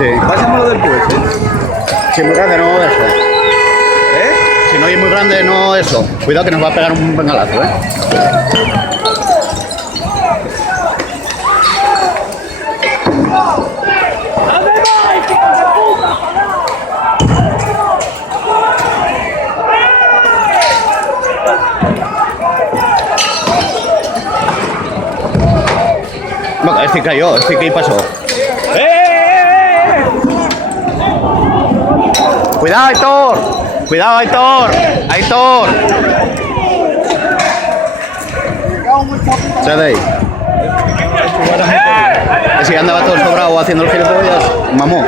Sí. Pásamelo después, Si es muy grande, no eso. Si no es muy grande, no eso. Cuidado que nos va a pegar un bengalazo, No, este cayó, este que pasó. Cuidado, Aitor. Cuidado, Aitor. Aitor. Sal de ahí. Ese andaba todo sobrado haciendo el gilipollas. Mamó.